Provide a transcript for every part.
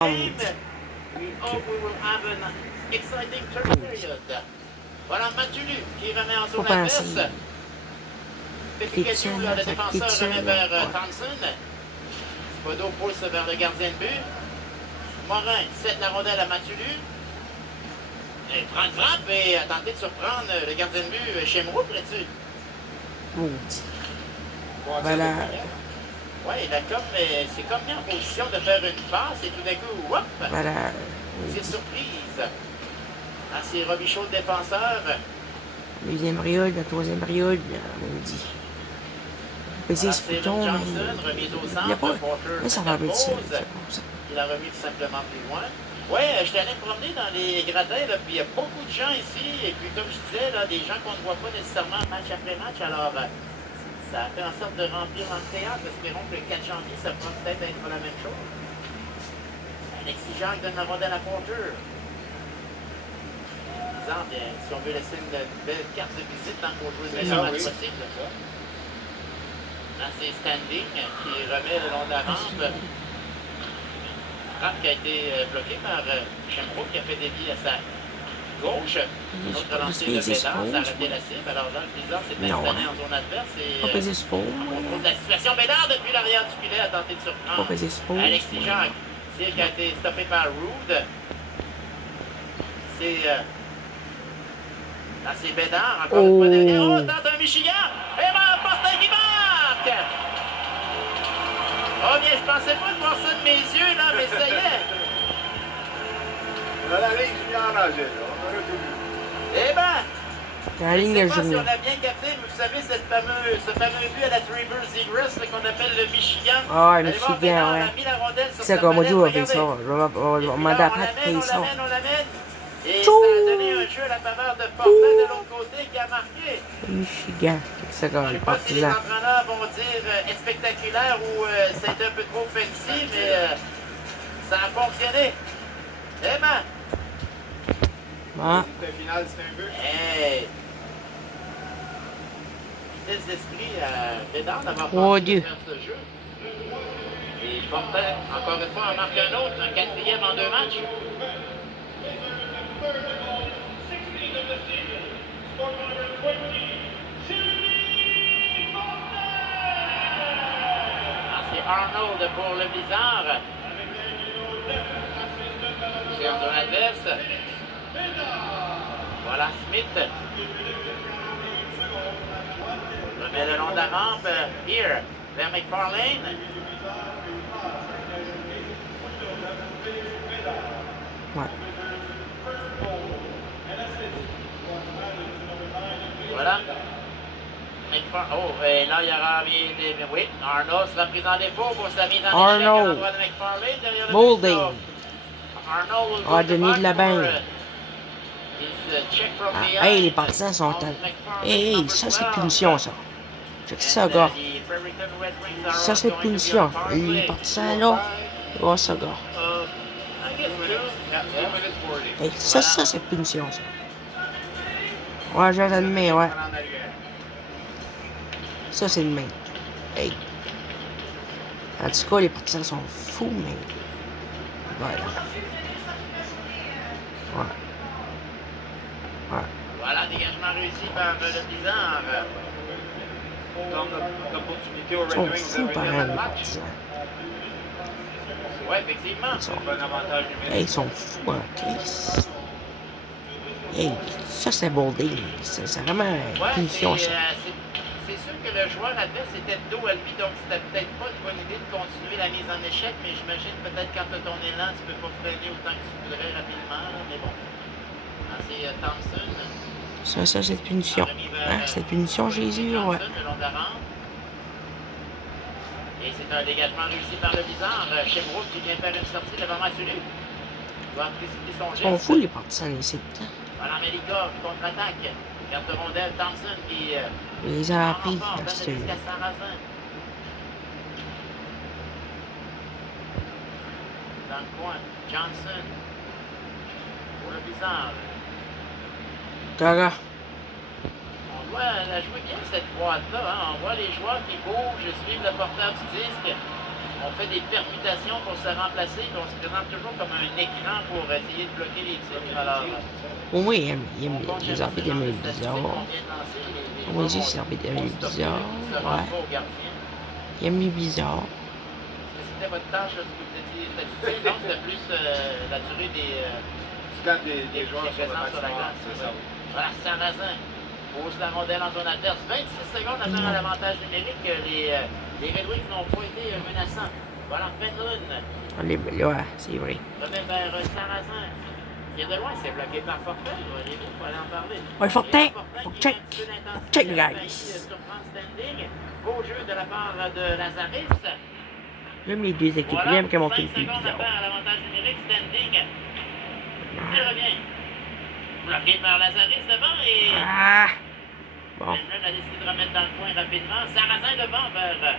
game. We hope we will have an exciting third period. Voilà Matulu qui remet en zone adverse. Pekikatu, le défenseur, remet vers Thompson. Spodo pousse vers le gardien de but. Morin cède la rondelle à Matulu. Il prend une frappe et a tenté de surprendre le gardien de but Chemroux là-dessus. Voilà. Ouais, c'est comme mis en position de faire une passe et tout d'un coup, hop! Voilà. C'est surprise. Ah, c'est Robichaud le défenseur. Deuxième période, la troisième période, on dit. Voilà, Ce bouton, Johnson, remise au centre. il n'y a pas. Mais ça va être ça. Il a remis tout simplement plus loin. Ouais, j'étais allé me promener dans les gradins, là, puis il y a beaucoup de gens ici. Et puis, comme je disais, là, des gens qu'on ne voit pas nécessairement match après match. Alors, ça a fait en sorte de remplir l'amphithéâtre. Espérons que le 4 janvier, ça pourra peut-être être la même chose. Alexis Jacques donne la rondelle à Porter. Bien, si on veut laisser une belle carte de visite tant qu'on joue le meilleur match possible. Là, c'est Standing qui remet le long de la rampe. Frappe qui a été bloquée par Chemroux qui a fait dévier à sa gauche. L'autre lancé de Bédard, ça a raté la cible. Alors là, le Blizzard s'est installé en zone adverse et on retrouve la situation. Bédard depuis l'arrière du filet a tenté de surprendre Alexis Jacques. Tir qui a été stoppé par Rude. C'est Bédard, encore une fois derrière. Oh, tente un Michigan! Et ben, Porter qui marque! Oh bien, je pensais pas de voir ça de mes yeux, là, mais ça y est! Dans la ligne junior nager, on aurait tout vu. Eh ben! La ligne je sais pas si junior. on a bien capté, mais vous savez, ce fameux but à la Trevor Zegras qu'on appelle le Michigan. Ah, le Michigan, ouais. C'est comme on dit, on va faire ça. On m'a pas fait ça. On l'amène. Et ça a donné un jeu à la faveur de Porter de l'autre côté qui a marqué. Michigan, c'est comme Je le ne sais pas si les partisan. entraîneurs vont dire spectaculaire ou c'est un peu trop fancy, mais ça a fonctionné. Eh ben! Ah. C'était final, c'était un but. Hey! Vitesse d'esprit à Bédard d'avoir Oh, pensé de Dieu. faire ce jeu. Et Porter, encore une fois, en marque un autre, un quatrième en 2 matchs. C'est Arnold pour le Blizzard. C'est en zone adverse. Voilà Smith. Remet le long de la rampe. Here, vers McFarlane. Ouais. Voilà. Oh, et là, il y aura bien des... Oui, Arnold sera pris en défaut pour sa mise en échec à l'endroit de McFarlane derrière le Boulding. Arnold Ah, Denis de la Bain. Ah, hey, les partisans sont en... Hey, ça c'est punition, ça. Check ça, gars. Ça c'est punition. Les partisans, là. Oh, ça, gars. Hey, ça c'est punition, ça. Ouais, je l'admets, ouais. Ça, c'est le main. Hey. En tout cas, les partisans sont fous, mais... Voilà. Ouais. Ouais. Voilà, dégagement réussi par le Blizzard. L'opportunité au Ils Red sont Wings fous, de pareil, revenir dans les le match. partisans. Oui, effectivement. Ils sont... Un avantage numérique. Hey, ils sont fous en crise. Hey, ça c'est boulding. C'est vraiment une Ouais, punition, ça. c'est sûr que le joueur adverse était de dos à lui, donc c'était peut-être pas une bonne idée de continuer la mise en échec, mais j'imagine peut-être quand tu as ton élan, tu peux pas freiner autant que tu voudrais rapidement, là, mais bon. Ah, c'est Thompson. Ça c'est punition. Hein, c'est punition, Jésus, ouais. Thompson, le long de la rampe. Et c'est un dégagement réussi par le Blizzard. Chemroux qui vient faire une sortie devant Matulu. Il doit anticiper son geste. Ils sont fous, les partisans, ici, putain. Voilà, Melika qui contre-attaque. Carte de rondelle, Thompson qui... Il les a appris, dans là, c'était... jusqu'à Sarrazin. Dans le coin, Johnson. Pour le Blizzard. Gaga. On voit la jouer bien cette boîte-là. Hein? On voit les joueurs qui bougent, suivent le porteur du disque. on fait des permutations pour se remplacer, puis on se présente toujours comme un écran pour essayer de bloquer les tirs. Alors, Oui, on compte les jamais arbitres ce genre aiment de bizarre. statistiques qu'on vient de lancer. Les On dit joueurs que les arbitres vont aiment stopper, bizarre. se rendent Ouais. pas au gardien. Ils aiment les bizarres. Est-ce que c'était votre tâche, ce que vous étiez statistique? Non, c'était plus la durée des Quand des joueurs sur le présents match sur la noir, glace. c'est ça. Voilà, Sarrazin pose la rondelle en zone adverse. 26 secondes à faire à l'avantage numérique. Les Red Wings n'ont pas été menaçants. Voilà, Penlun Ouais, c'est vrai. remet vers Sarrazin. Il est de loin, c'est bloqué par Fortin. Les deux, il faut aller en parler. Ouais, Fortin, Et Fortin faut qui check. met un petit peu d'intensité, Check, qui a guys. failli surprendre Standing. Beau jeu de la part de Lazaris. Même les deux équipes, Voilà, ils aiment qu'ils montent 5 une plus secondes à bizarre. faire à l'avantage numérique. Standing. Elle revient. Bloqué par Lazaris devant et Ah! Bon. Penlun a décidé de remettre dans le coin rapidement. Sarrazin devant vers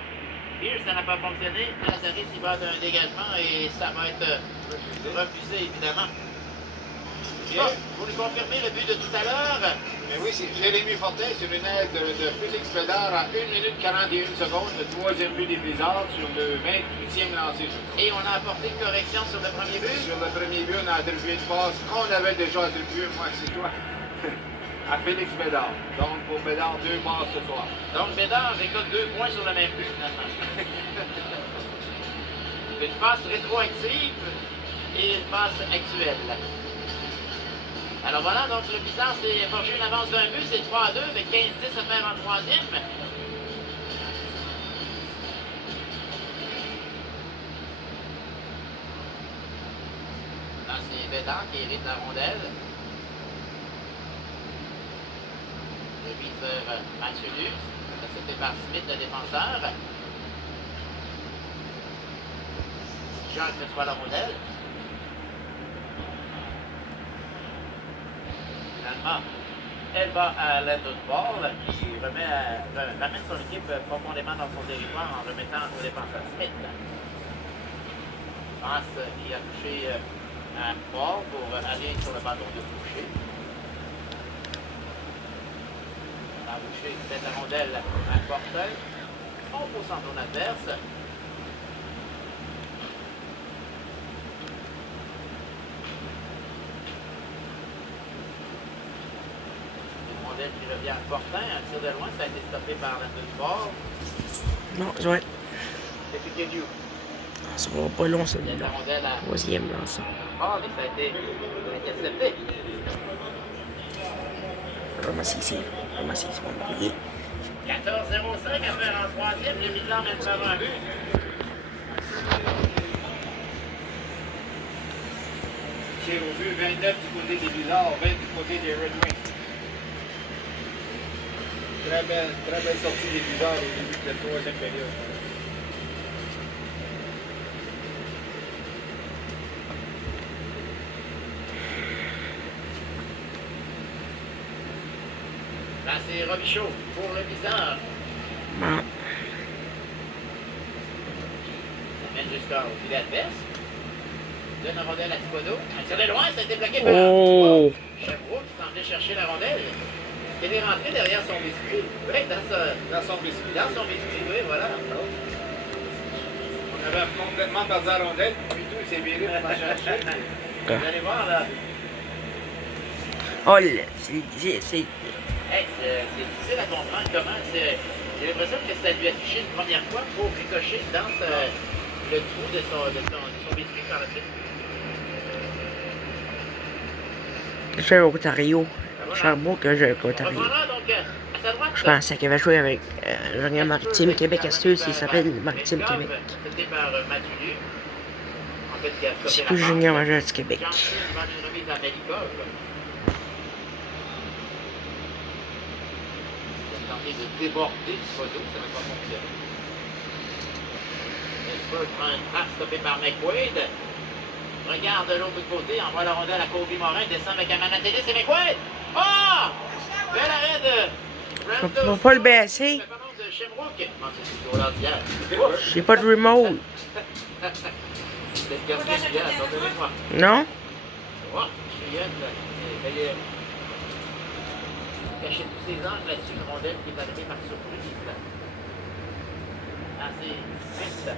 Pierce, ça n'a pas fonctionné. Lazaris il va d'un dégagement et ça va être refusé évidemment. Bon, vous nous confirmez le but de tout à l'heure. Mais oui, c'est Jérémy Fortin sur une aide de Félix Bédard à 1 minute 41 secondes, le troisième but des Blizzards sur le 28e lancé. Et on a apporté une correction sur le premier but. Sur le premier but, on a attribué une passe qu'on avait déjà attribuée, moi c'est toi, à Félix Bédard. Donc pour Bédard, 2 passes ce soir. Donc Bédard récolte 2 points sur le même but finalement. Une passe rétroactive et une passe actuelle. Alors voilà, donc le Blizzard s'est forgé une avance d'un but, c'est 3-2, avec 15-10 à faire en troisième. Là, c'est Bédard qui hérite la rondelle. Le but vers Mathieu Luce, c'était par Smith, le défenseur. Jean reçoit la rondelle. Finalement, elle va à Landon Ball qui ramène son équipe profondément dans son territoire en remettant au défenseur Smith. Passe qui a touché à Ball pour aller sur le bâton de Boucher. Boucher fait la rondelle à Portel. On pousse en zone adverse. Qui revient à Fortin, un tir de loin, ça a été stoppé par Landon Ball. Non, ouais. C'est Figueroa. Ça va pas long, Il y a celui-là. la rondelle à Troisième, là, ça. Ball et ça a été intercepté. Ramasse ici. Ramasse ici, mon bouillir. 14-05 à faire en troisième. Les Midlands viennent faire un but. Tir au but, 29 du côté des Blizzards, 20 du côté des Red Wings. Très belle sortie des Blizzards au début de cette troisième période. Là, c'est Robichaud pour le Blizzard. Non. Ça mène jusqu'au filet adverse. Donne la rondelle à Thibodeau. Un tir de loin, ça a été bloqué par Oh! Sherbrooke qui semblait chercher la rondelle. Elle est rentrée derrière son biscuit. Oui, Dans son biscuit. dans son biscuit, oui, voilà. On avait complètement perdu la rondelle, puis tout s'est viré pour la chercher. Vous allez voir, là. Oh, c'est... Hey, c'est difficile à comprendre comment c'est. J'ai l'impression que ça lui a touché une première fois pour ricocher dans le trou de son biscuit par la suite. Je suis au Ontario. Sherbrooke, je suis au Ontario. Voilà, donc, à sa droite. Je pensais qu'il avait joué avec le Maritime Québec Astuse, il s'appelle Maritime Québec. C'était par Mathieu Luc. En fait, qui a stoppé C'est la plus passe. junior majeur du Québec. Johnson demande une remise à Malikov. Il a tenté de déborder du photo, ça n'a pas fonctionné. Pittsburgh prend une frappe stoppée par McQuaid. Regarde de l'autre côté, envoie la rondelle à Kobe Morin, descend avec Amanatelis et McQuaid. Oh! Bel arrêt de Je vais pas le baisser. La commande de Sherbrooke. Non, c'est plutôt l'heure d'hier. J'ai pas de remote. C'est gardé hier, attendez-moi. Non? Ouais, Cheyenne, il est caché tous ses angles là-dessus, une rondelle qui est arrivée par surprise. Là, c'est Smith.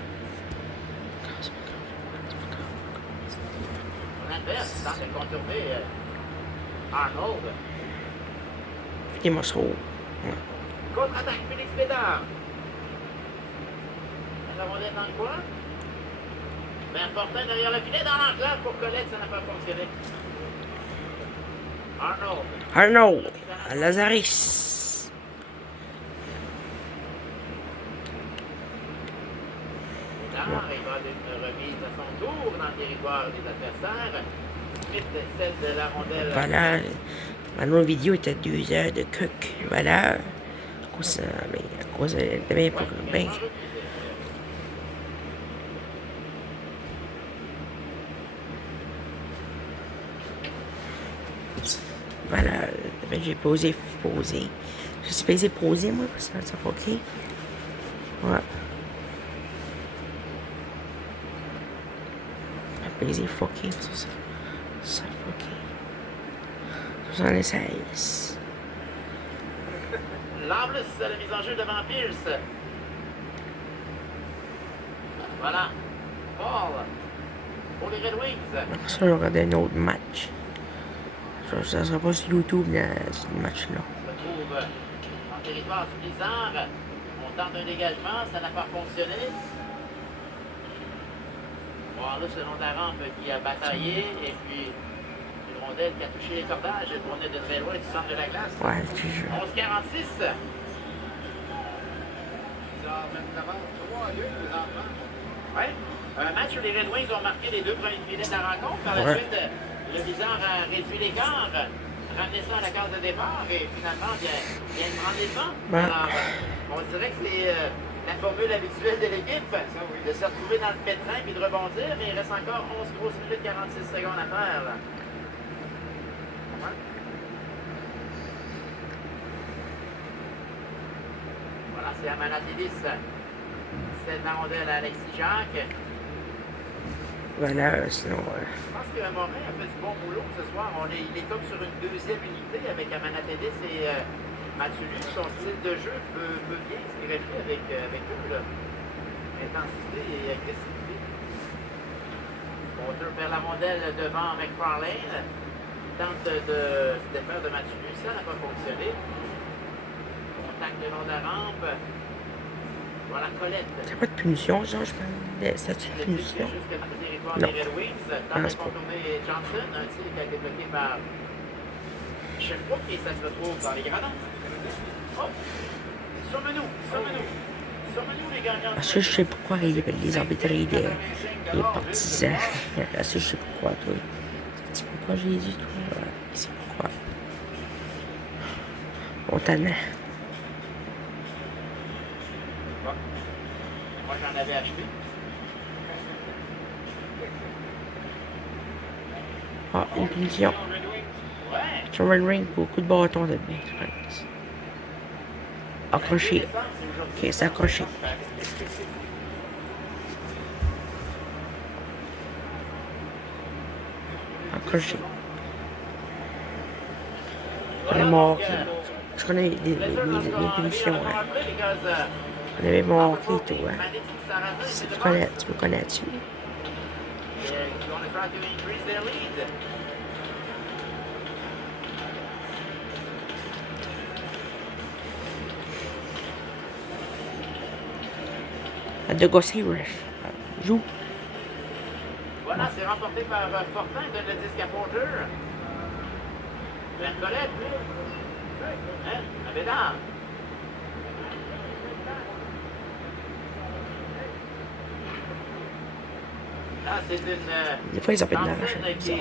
adverse, tente de contourner Arnold. Dis-moi ça. Ouais. Contre-attaque, Félix Bédard. La rondelle dans le coin. Ben, Fortin derrière le filet, dans l'enclave pour Colette, ça n'a pas fonctionné. Arnold. Arnold, à Lazaris. Bédard, il va d'une remise à son tour dans le territoire des adversaires. Smith cède de la rondelle. Voilà. Ma nouvelle vidéo était 2 heures de cook. Voilà. À cause de bien pour bien. Voilà. J'ai posé. J'ai spaisé poser, moi, ça fait OK. Ouais. J'ai fucké, ça. Ça fucké. 76. Loveless, la mise en jeu devant Pierce. Voilà. Paul. Pour les Red Wings. Après ça, je regarde un autre match. Ça sera pas sur YouTube, ce match-là. On se trouve en territoire du Blizzard. On tente un dégagement, ça n'a pas fonctionné. Bon, là, selon la rampe qui a bataillé, et puis une rondelle qui a touché les cordages, elle tournait de très loin du centre de la glace. Ouais, je te jure. 11-46. Ça mène l'avance 3-2 présentement. Oui. Un match où les Red Wings ont marqué les 2 premiers filets de la rencontre. Par la Ouais. suite, le Blizzard a réduit l'écart, ramené ça à la case de départ et finalement vient de prendre les devants. Ouais. Alors, on dirait que c'est la formule habituelle de l'équipe, de se retrouver dans le pétrin puis de rebondir, mais il reste encore 11 grosses minutes 46 secondes à faire. Là. Ouais. Voilà, c'est Amanatidis. C'est la rondelle à Alexis Jacques. Voilà, sinon. Je pense que Morin a fait du bon boulot ce soir. Il est comme sur une deuxième unité avec Amanatidis et Matulus. Son style de jeu peut bien se greffer avec eux. Là. Intensité et agressivité. Potter perd la rondelle devant McFarlane. Tente de se défaire de Matulus. Ça n'a pas fonctionné. Contact le long de la rampe. Voilà Colette. C'est pas de punition, ça, je pense. C'est une punition. Non. Les Red Wings, dans le contourner Johnson, un tir qui a été bloqué par Sherbrooke et ça se retrouve dans les gradins. Oh! Somme-nous les gagnants. Parce que je sais pourquoi les arbitres les partisans. Parce que je sais pourquoi, toi. C'est pourquoi j'ai dit, toi. C'est pourquoi. On t'en a. Moi, j'en avais acheté. Ah, une punition. Ouais. Sur Red Ring, beaucoup de bâtons de bien, je pense. Accroché. Ok, c'est accroché. Accroché. Je connais mon hockey. Je connais les punitions, hein. Je connais mon hockey et tout, hein. Si tu peux connaître, tu. De gosser, ref. Joue. Voilà, c'est remporté par Fortin, donne le disque à Porter. Ben Colette, hein? À Bédard. Là, c'est une. Des fois, ils appellent de la Johnson vache. qui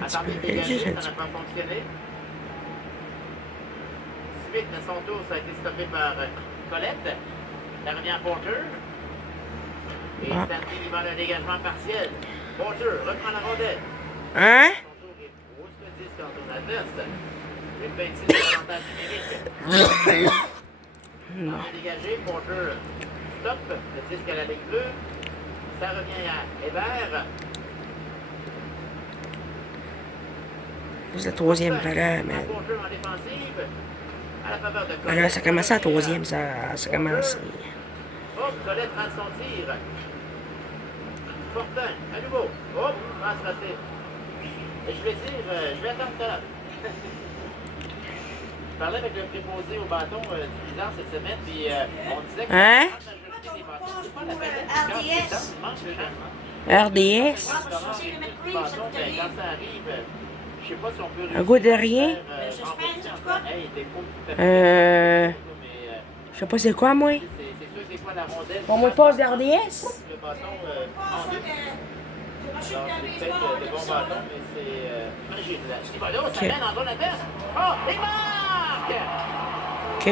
a tenté de dégager, ça n'a pas fonctionné. Smith, à son tour, ça a été stoppé par Colette. Ça revient à Porter. Et Stanley lui demande un dégagement partiel. Porter reprend la rondelle. Hein? Son tour est hausse le disque en tour adverse. Une bêtise de l'avantage numérique. Non. On a dégagé, Porter stop, le disque à la ligne bleue. Ça revient à Hébert. C'est la troisième valeur, mais. Porter en défensive. À la faveur de Colette. Alors, ça commence à la troisième, ça commence. Hop, Colette rate son tir. Fortin, à nouveau. Hop, passe ratée. Je vais dire, je vais attendre tout à l'heure. Je parlais avec le préposé au bâton du Blizzard cette semaine, puis on disait que Hein? la majorité des bâtons, c'est pas la palette qui casse tout le temps, il manque de gens. RDS? Quand ça arrive, je sais pas si on peut Un goût de rien? Je sais pas c'est quoi, moi. C'est sûr que des fois la rondelle. On me passe d'RDS? Le bâton en deux. Alors, c'est peut-être de bons bâtons, mais c'est fragile. Cibolo, ça mène en zone adverse. Oh, il marque! Ouais. C'est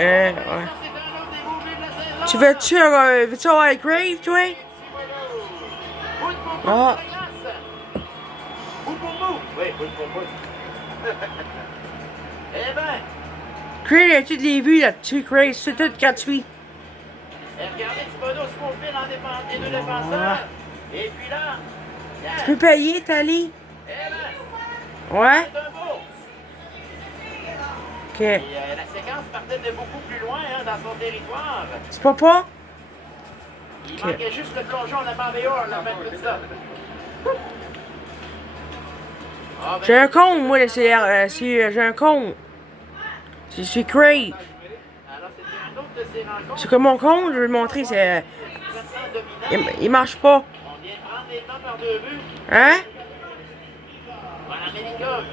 un autre des beaux buts de la saison. Veux-tu avoir les Crave, toi? Bout pour bout Ah. de la glace. Bout pour bout. Oui, bout pour bout. Eh ben, Crave, as-tu de les vues là-dessus, Crave? C'est tout gratuit. regardez Cibolo se faufile en défense des deux défenseurs. Et puis là, Tu peux payer, Tali? eh ben, Ouais? c'est un beau. Ok. Et la séquence partait de beaucoup plus loin dans son territoire. C'est pas? Il manquait juste le plongeon de la Mambéor, la fin de tout ça. Ah, ben, J'ai un compte, moi, j'ai un compte. Je suis Crave. alors, c'était un autre de ces rencontres C'est comme mon compte, je vais le montrer, c'est... complètement dominant. Il marche pas. On vient de prendre les temps par deux buts. Hein? Voilà, Mélikov.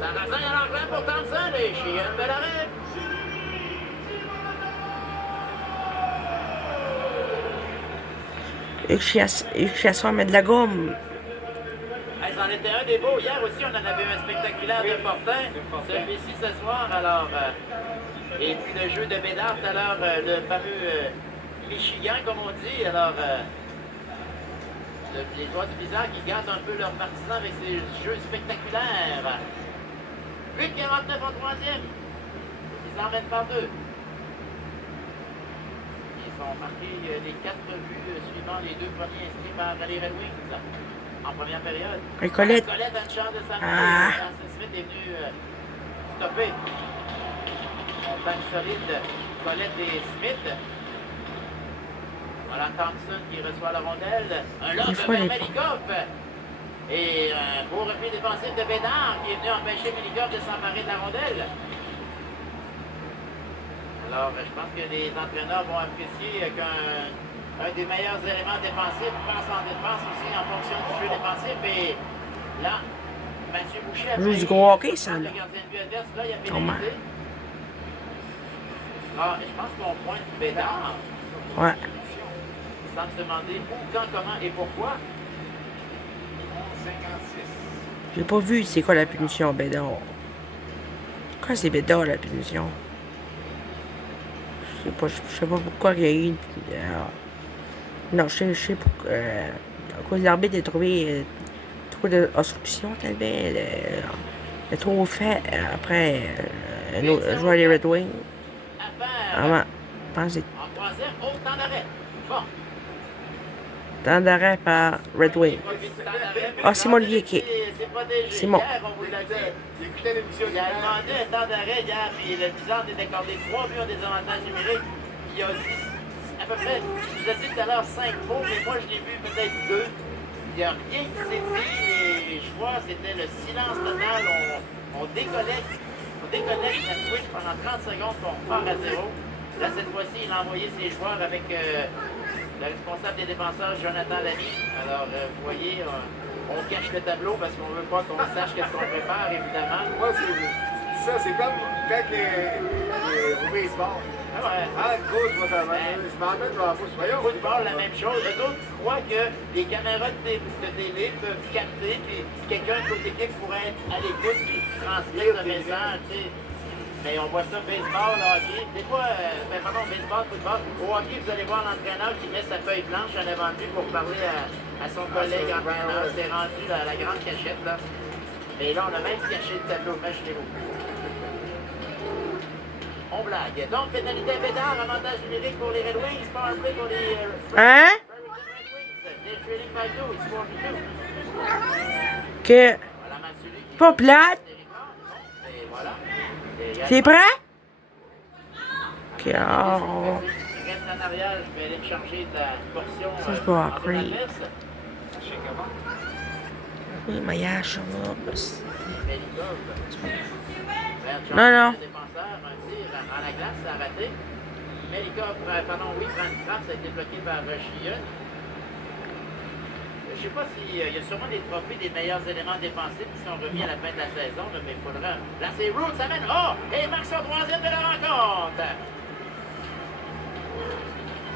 Sarrazin à l'enclin pour Thompson et chez un bel arrêt. Et que je suis à mettre de la gomme. Hey, c'en était un des beaux. Hier aussi, on en avait un spectaculaire de Fortin. Celui-ci ce soir, alors. Et puis le jeu de Bédard tout à l'heure, le fameux Michigan, comme on dit. Alors, les joueurs du Blizzard qui gardent un peu leurs partisans avec ces jeux spectaculaires. 8,49 en troisième. Ils en mènent par deux. Ils ont marqué les 4 buts suivant les deux premiers inscrits par les Red Wings en première période. Et Colette. Colette a une chance de s'amener. Ah. Anson Smith est venu stopper. Montagne solide. Colette et Smith. Voilà Thompson qui reçoit la rondelle. Un lot Des de fois, les- Melikov. Et un beau repli défensif de Bédard qui est venu empêcher Melikov de s'emparer de la rondelle. Alors, je pense que les entraîneurs vont apprécier qu'un des meilleurs éléments défensifs passe en défense aussi en fonction du jeu défensif. Et là, Mathieu Boucher a Joue du gros hockey, ça, là. le gardien de but adverse. Là, il a Comment? pénalisé. Ah, je pense qu'on pointe Bédard. Ouais. Sans se demander où, quand, comment et pourquoi. 56. J'ai pas vu c'est quoi la punition, Bédard. Quoi c'est Bédard, la punition? Je sais pas pourquoi il y a eu une... non, je sais pourquoi... à cause de l'arbitre a trouvé trop d'obstruction, tellement... Il a trop fait après un autre joueur des Red Wings. Affaire. Pensez, En troisième, autre temps d'arrêt. Bon. temps d'arrêt par Red Wings. Ah, Simon Olivier qui est... C'est protégé. Simon. Hier, on vous l'a dit. J'écoutais l'émission Il a demandé un temps d'arrêt hier, puis le Blizzard est accordé 3 buts en désavantage numérique. Il a dit à peu près, je vous ai dit tout à l'heure 5 mots, mais moi je l'ai vu peut-être 2. Il n'y a rien qui s'est dit, les joueurs, c'était le silence total. On déconnecte la switch pendant 30 secondes, puis on repart à zéro. Là, cette fois-ci, il a envoyé ses joueurs avec le responsable des défenseurs, Jonathan Lamy. Alors, vous voyez, on cache le tableau parce qu'on ne veut pas qu'on sache qu'est-ce qu'on prépare, évidemment. Moi, ça, c'est comme quand au baseball. Ah ouais. Ah, le coach, moi, ça va. Je m'en mets devant la bouche. Au Voyons. football, la même chose. Eux autres croient que les caméras de télé peuvent capter, puis quelqu'un de l'autre équipe pourrait être à l'écoute et transmettre le message, tu sais. Mais on voit ça baseball, hockey. Des fois, pardon, baseball, football. Au hockey, vous allez voir l'entraîneur qui met sa feuille blanche en avant de lui pour parler à son collègue entraîneur. C'est rendu la grande cachette, là. Mais là, on a même caché le tableau. Imaginez-vous. On blague. Donc, pénalité à Bédard, avantage numérique pour les Red Wings, power play pour les Hein? Red Wings. They're trailing by 2, it's 4-2. Que... Voilà, Matsuli qui Pas plate. et voilà. T'es prêt? Ok, Il reste à en arrière, je vais aller me changer ta portion Ça, c'est pas en creep. Budapest. Oui, maillage, ça va. Melikov. Non, non. Le défenseur, un tir à la glace, ça a raté. Melikov, pardon, oui, prend une frappe, ça a été bloqué par Chillon. Je ne sais pas s'il y a sûrement des trophées des meilleurs éléments défensifs qui sont remis à la fin de la saison, là, mais il faudra. Là, c'est Roots, ça mène. Oh! Et il marque son troisième de la rencontre.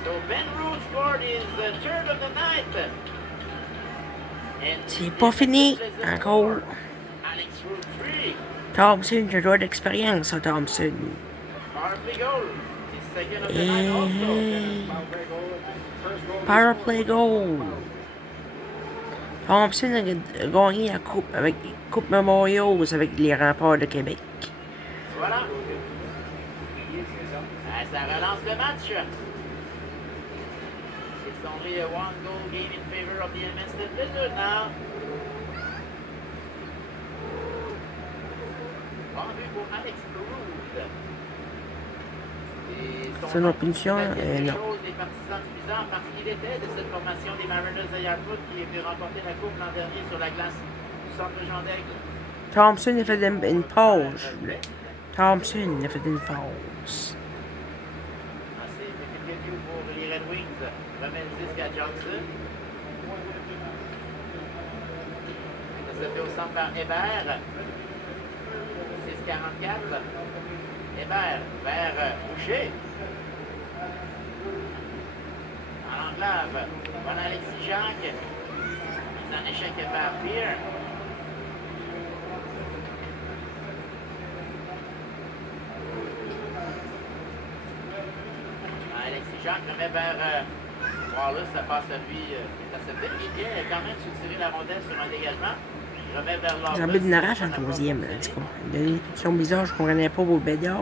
So Ben Roots scored his third of the night. And C'est pas fini encore. Alex Roots 3. Thompson, j'ai droit d'expérience, ça, Thompson. Power play goal. His second of the night also. Power play goal. Thompson a gagné la coupe avec Coupe Memorials avec les Remparts de Québec. Voilà. Ça relance le match. It's only a one goal game in favor of the Edmonton Blizzard now. Bon but pour Alex Rude. C'est une punition, non. Des partisans du Blizzard parce qu'il était de cette formation des Mariners de Yarmouth qui a pu remporter la coupe l'an dernier sur la glace du centre Jean d'Aigle. Thompson a fait une pause. Thompson a fait une pause. C'est petit pour les Red Wings. Remet le disque à Johnson. Intercepté au centre par Hébert. 6,44. Hébert vers Boucher. En enclave. Bon Alexis Jacques. Mise en échec par Pierre. Alexis Jacques remet vers Wallace, ça passe à lui, intercepté. Il vient quand même soutirer la rondelle sur un dégagement. Il remet vers l'autre. J'ai envie de narrage en troisième, là, en tout cas. Il y a des punitions bizarres, je comprenais pas vos bédards.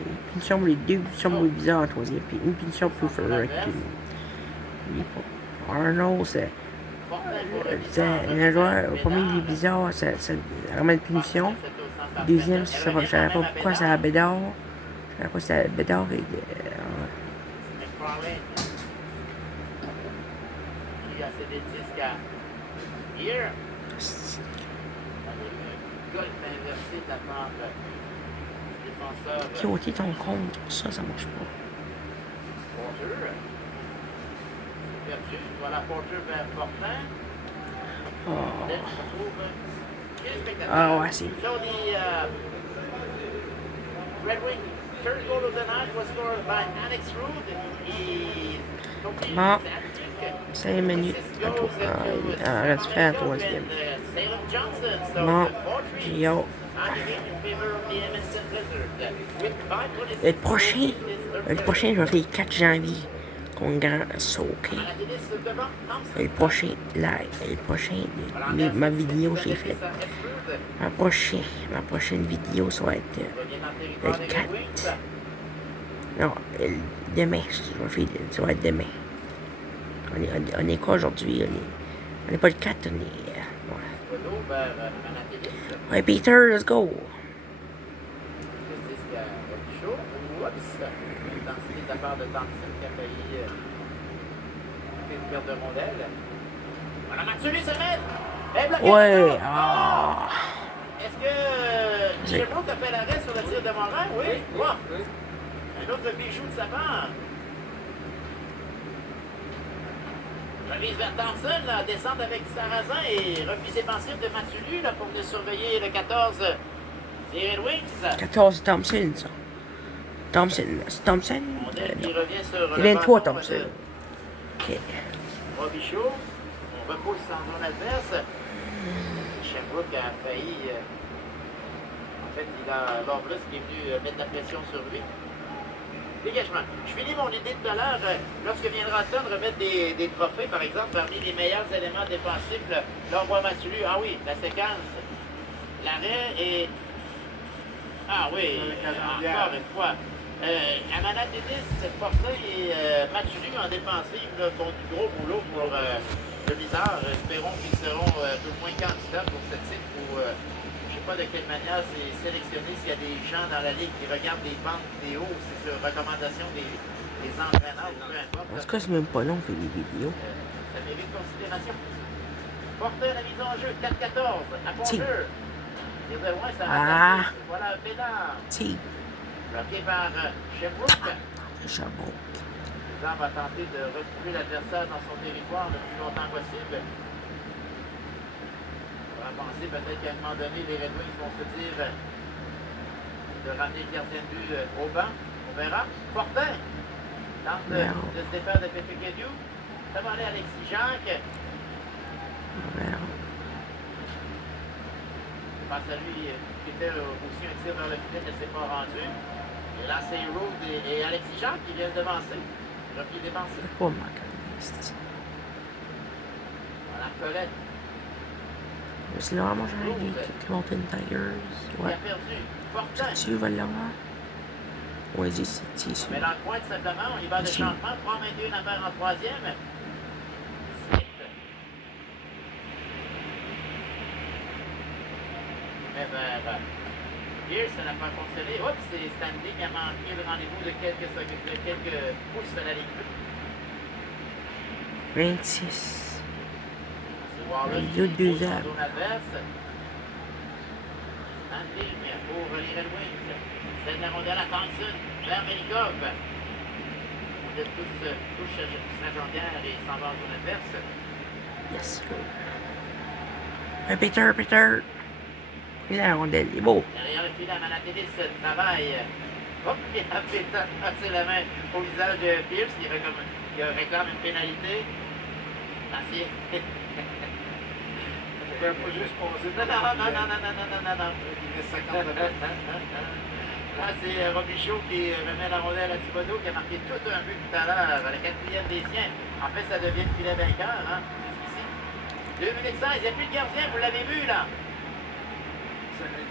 Une punition, les deux punitions bizarres en troisième, puis une punition plus forte que Arnold, c'est un joueur, au premier, il est bizarre, c'est vraiment une punition. Deuxième, je savais pas pourquoi c'est à Bédard. Je savais pas si c'était à Bédard. Qui a cédé le disque à Here. Le gars qui fait inverser de la part du défenseur. Qui a ôté ton compte, ça marche pas. Porter. Perdu. Voilà Porter vers Fortin. Oh. Ah Ah ouais, c'est. So the Red Wing third goal of the night was scored by Alex Rude. He completed Bon. his hat-trick. 5 minutes. Il reste fait un troisième. Salem Johnson. So Bon. the 4-3 Yo. on the game in favor of the Edmonton Blizzard. With 5:26 Le prochain, je vais faire le 4 janvier. Contre Grand Soké. Le prochain, ma vidéo, j'ai fait. Ma prochaine vidéo, ça va être le 4. Non, demain, ça va être demain. On est quoi aujourd'hui? On est pas le 4, on est. Ouais, Peter, let's go! L'intensité de la part de Thompson qui a failli une perte de rondelle. Voilà, Mathieu se met! Ouais! Ah! Est-ce que Sherbrooke a fait l'arrêt sur le tir de Morin? Oui. Wow. Un autre bijou de sa part. Remise vers Thompson, là, descente avec Sarrazin et repli défensif de Mathulu là, pour venir surveiller le 14 des Red Wings. 14, Thompson, ça. C'est Thompson? Qui Non. revient sur C'est 23, Thompson. Ok. Robichaud, on repousse en zone adverse. Sherbrooke a failli. En fait, il a Loveless qui est venu mettre la pression sur lui. Dégagement. Je finis mon idée tout à l'heure. Lorsque viendra le temps de remettre des trophées, par exemple, parmi les meilleurs éléments défensifs, l'envoi Mathulu. Ah oui, la séquence. L'arrêt et. Ah oui, encore une fois. Amanatidis, Fortin et Mathulu en défensive font du gros boulot pour le Blizzard. Espérons qu'ils seront un peu moins candidats pour ce titre ou je sais pas de quelle manière c'est sélectionné s'il y a des gens dans la ligue qui regardent des bandes vidéo, c'est sur recommandation des entraîneurs ou peu importe. En tout cas, c'est même pas long, on fait des vidéos. Ça mérite considération. Porter la mise en jeu, 4-14, à bon Si. jeu. Tire de loin, ça va Ah. passer. Voilà un pénard. Si. Bloqué par Sherbrooke. Chabot. Jean va tenter de retrouver l'adversaire dans son territoire le plus longtemps possible. On va penser peut-être qu'à un moment donné, les Red Wings vont se dire de ramener le gardien de but au banc. On verra. Fortin tente de se défaire de Pété-Kédiou. Ça va aller Alexis Jacques. Face à lui, qui était aussi un tir vers le filet, ne s'est pas rendu. Et là, c'est Rood et Alexis Jacques qui viennent devancer. Repli défensif. C'est pas ma caliste. Voilà, Colette. C'est là, moi, j'en ai des Mountain Tigers. Qui Ouais. a perdu. Fortin. Tu vas l'avoir? Ouais, c'est ici. Mais dans le coin, tout simplement, on y va de Ici. changement. 3-21 à faire en troisième. Mais Pierce, ça n'a pas fonctionné. Oups, c'est Stanley qui a manqué le rendez-vous de quelques pouces à la ligne. 26. C'est Wallace Il y a qui deux pousse en arbres. zone adverse. En ligne pour les Red Wings. C'est de la rondelle à Thompson vers Melikov. On est touche Saint-Jean-Pierre et s'en va en zone adverse. Yes, sir. Hey, Peter. Il a la rondelle, il est beau. Derrière le filet, Manatidis travaille. Hop, il a fait passer la main au visage de Pierce qui réclame une pénalité. Merci. On ne peut pas juste passer. Non. Il reste 50 minutes. Là, c'est Robichaud qui remet la rondelle à Thibodeau qui a marqué tout un but tout à l'heure, la 4e des siens. En fait, ça devient le filet vainqueur, hein, jusqu'ici. 2 minutes 16, il n'y a plus de gardien, vous l'avez vu, là.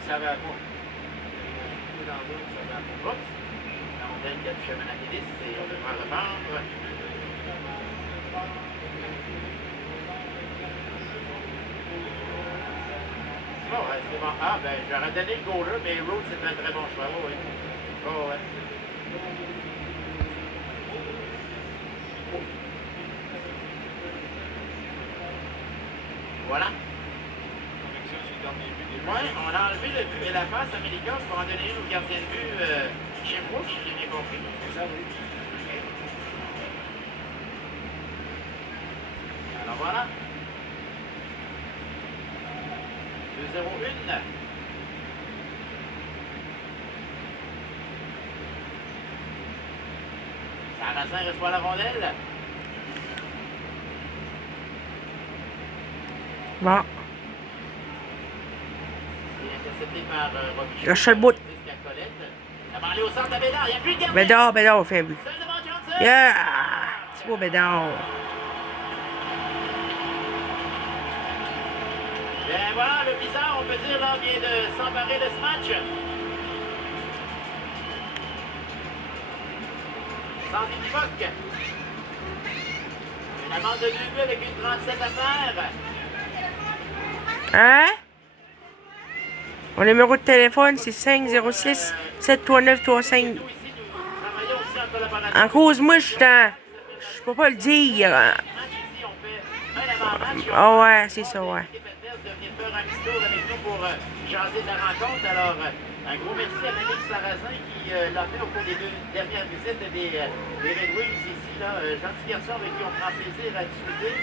Ça va pas. Oups. La rondelle qui a touché Manatidis et on devra reprendre. Bon, ouais, c'est bon. Ah, ben, j'aurais donné le goaler, mais Rood, c'est un très bon choix. Oui. Oh, ouais. Voilà. Ouais, on a enlevé le but et la passe à Melikov pour en donner une au gardien de but chez Brooks, si j'ai bien compris. C'est ça, oui. Alors voilà. 2-0-1. Sarrazin reçoit la rondelle. Bon. C'est intercepté par Robichaud. Le seul bout. Ça va aller au centre de Bédard. Il n'y a plus de gardien. Bédard, fait un but. Seul devant Johnson. Yeah! C'est beau, Bédard. Bien voilà, le bizarre, on peut dire, là, vient de s'emparer de ce match. Sans équivoque. Une amende de 2 buts avec une 37 à faire. Hein? Mon numéro de téléphone, c'est 506 739 35. Nous, ici, nous travaillons aussi en collaboration. En cause, moi, je peux pas le dire. Match ici, on fait un avant-match. Ah ouais, c'est ça, ouais. L'équipe adverse de venir faire un petit tour avec nous pour jaser de la rencontre. Alors, un gros merci à Mélanie Sarrazin qui l'a fait au cours des 2 dernières visites des Red Wings ici. Là, gentil garçon avec qui on prend plaisir à discuter.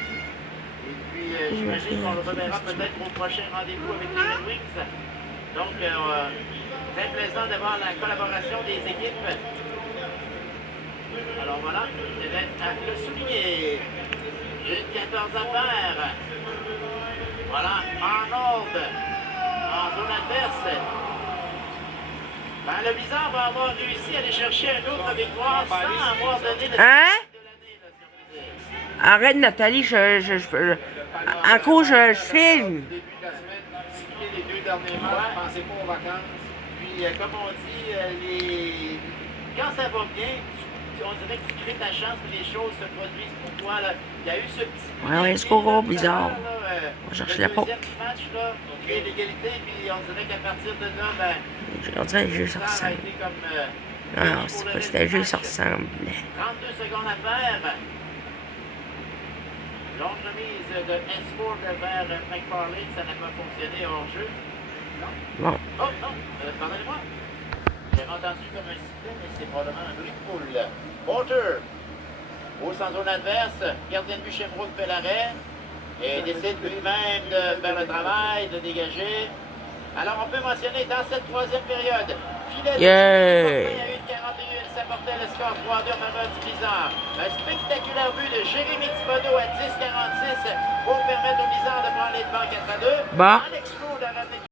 Et puis, j'imagine qu'on le reverra peut-être au prochain rendez-vous avec les Red Wings. Donc, très plaisant d'avoir la collaboration des équipes. Alors voilà, je vais le souligner. Une 14 à faire. Voilà, Arnold en zone adverse. Ben, le Blizzard va avoir réussi à aller chercher une autre victoire sans avoir donné de Hein? de l'année. Arrête, Nathalie, en cause, je filme. Début de la semaine, discuter les 2 derniers matchs, pensez pas aux vacances. Puis, comme on dit, quand ça va bien, on dirait que tu crées ta chance que les choses se produisent pour toi. Là. Il y a eu ce petit... Ouais, c'est gros bizarre. Là, On va chercher le la peau. deuxième match, là, on crée l'égalité, puis on dirait qu'à partir de là, ben... On dirait que le jeu se ça a ressemble. été comme... Non, c'est pas, c'était le jeu se ressemble. 32 secondes à faire. Longue remise de Esford vers McFarlane, ça n'a pas fonctionné hors jeu. Non? Bon. Oh, non, pardonnez-moi. J'ai entendu comme un sifflet, mais c'est probablement un bruit de poule. Porter, pousse en zone adverse, gardien de but Chemroux fait l'arrêt et décide lui-même de faire le travail, de dégager. Alors on peut mentionner dans cette troisième période, filet Yeah! à 1,41, ça portait le score 3-2 en faveur du Blizzard. Un spectaculaire but de Jérémy Thibodeau à 10,46 pour permettre au Blizzard de prendre les devants 4-2. Bon. Alex Claude a ramené